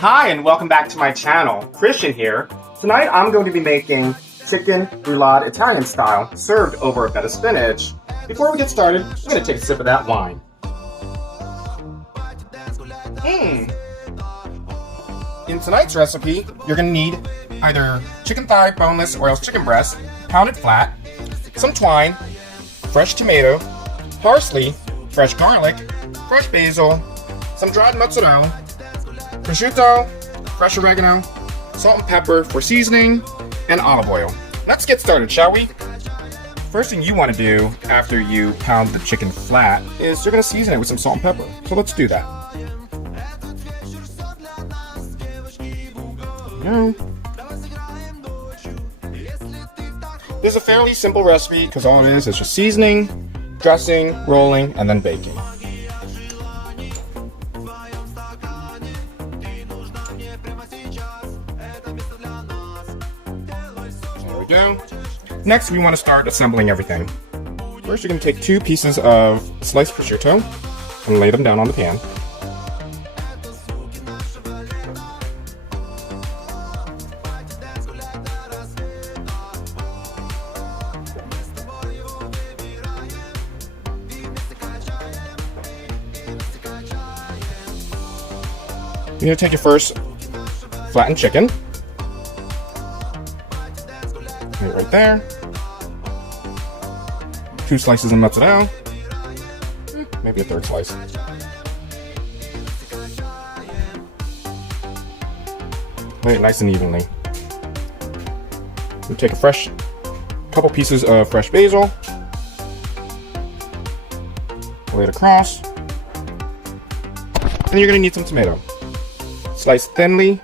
Hi, and welcome back to my channel. Christian here. Tonight I'm going to be making chicken roulade Italian style, served over a bed of spinach. Before we get started, I'm going to take a sip of that wine. In tonight's recipe, you're going to need either chicken thigh, boneless, or else chicken breast, pounded flat, some twine, fresh tomato, parsley, fresh garlic, fresh basil, some dried mozzarella, prosciutto, fresh oregano, salt and pepper for seasoning, and olive oil. Let's get started, shall we? First thing you want to do after you pound the chicken flat is you're going to season it with some salt and pepper. So let's do that. There we go. This is a fairly simple recipe because all it is just seasoning, dressing, rolling, and then baking. There we go. Next, we want to start assembling everything. First, you're going to take 2 pieces of sliced prosciutto and lay them down on the pan. You're going to take your first flattened chicken. Right there. 2 slices of mozzarella. Maybe a 3rd slice. Lay it nice and evenly. You take a couple pieces of fresh basil. Lay it across. And you're going to need some tomato. Slice thinly.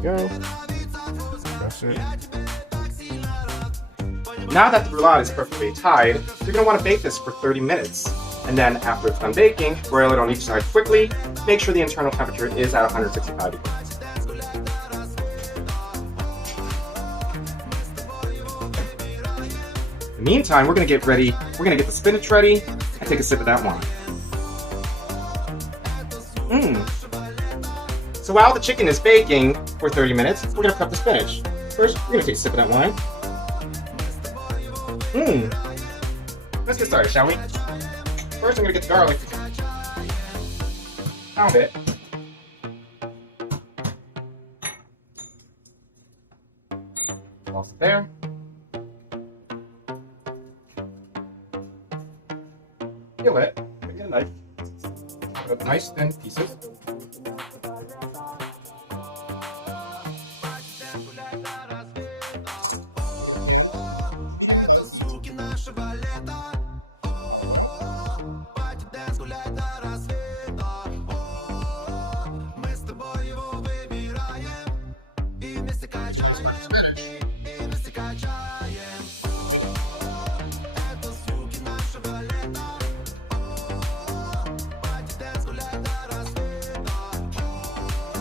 Go. Press it. Now that the roulade is perfectly tied, you're going to want to bake this for 30 minutes. And then after it's done baking, broil it on each side quickly. Make sure the internal temperature is at 165 degrees. In the meantime, we're going to get the spinach ready and take a sip of that wine. So while the chicken is baking for 30 minutes, we're going to prep the spinach. First, we're going to take a sip of that wine. Let's get started, shall we? First, I'm going to get the garlic. Pound it. Toss it there. Peel it. Get a knife. Cut up nice thin pieces.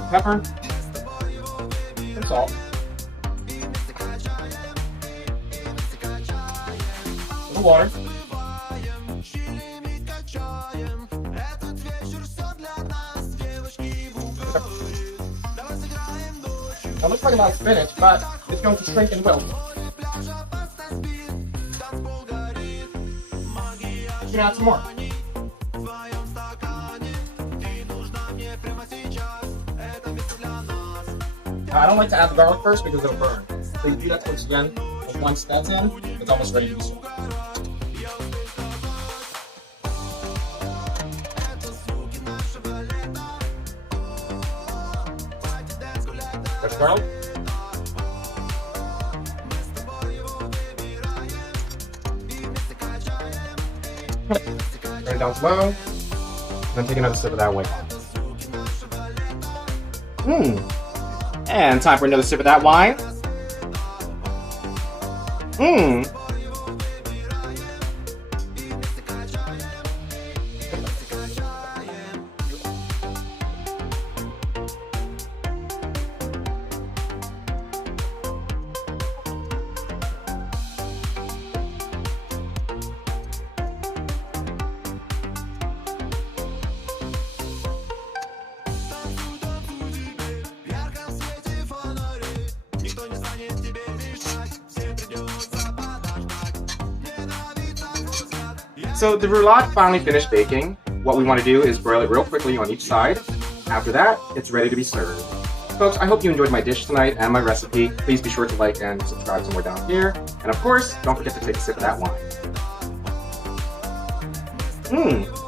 Pepper and salt. A little water. Now, looks like a lot of spinach, but it's going to shrink and wilt. You can add some more. I don't like to add the garlic first because it'll burn. So you do that towards the end, and once that's in, it's almost ready to be served. Fresh garlic. Turn it down to low, and then take another sip of that white wine. And time for another sip of that wine. So the roulade finally finished baking. What we want to do is broil it real quickly on each side. After that, it's ready to be served. Folks, I hope you enjoyed my dish tonight and my recipe. Please be sure to like and subscribe somewhere down here. And of course, don't forget to take a sip of that wine. Mmm.